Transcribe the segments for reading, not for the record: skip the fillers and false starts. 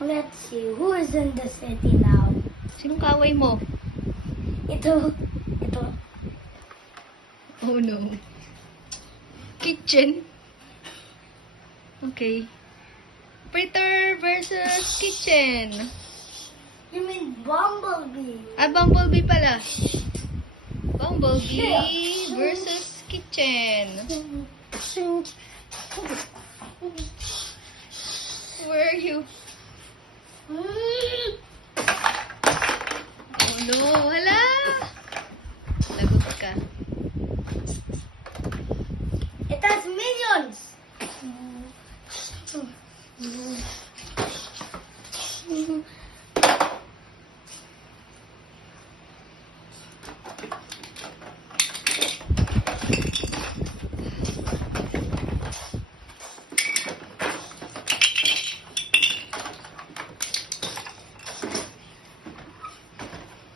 Let's see, who is in the city now? Sinong kaaway mo? Ito. Oh no. Kitchen. Okay. Printer versus kitchen. You mean Bumblebee? Bumblebee pala. Bumblebee versus kitchen. Where are you? Oh no, hala! Lagot ka. It has minions.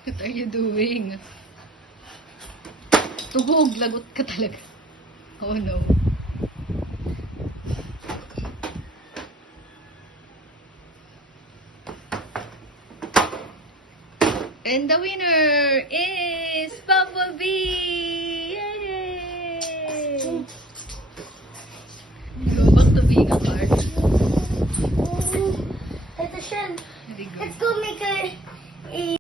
What are you doing? Tuhog, lagot ka talaga. Oh no. And the winner is Bumblebee!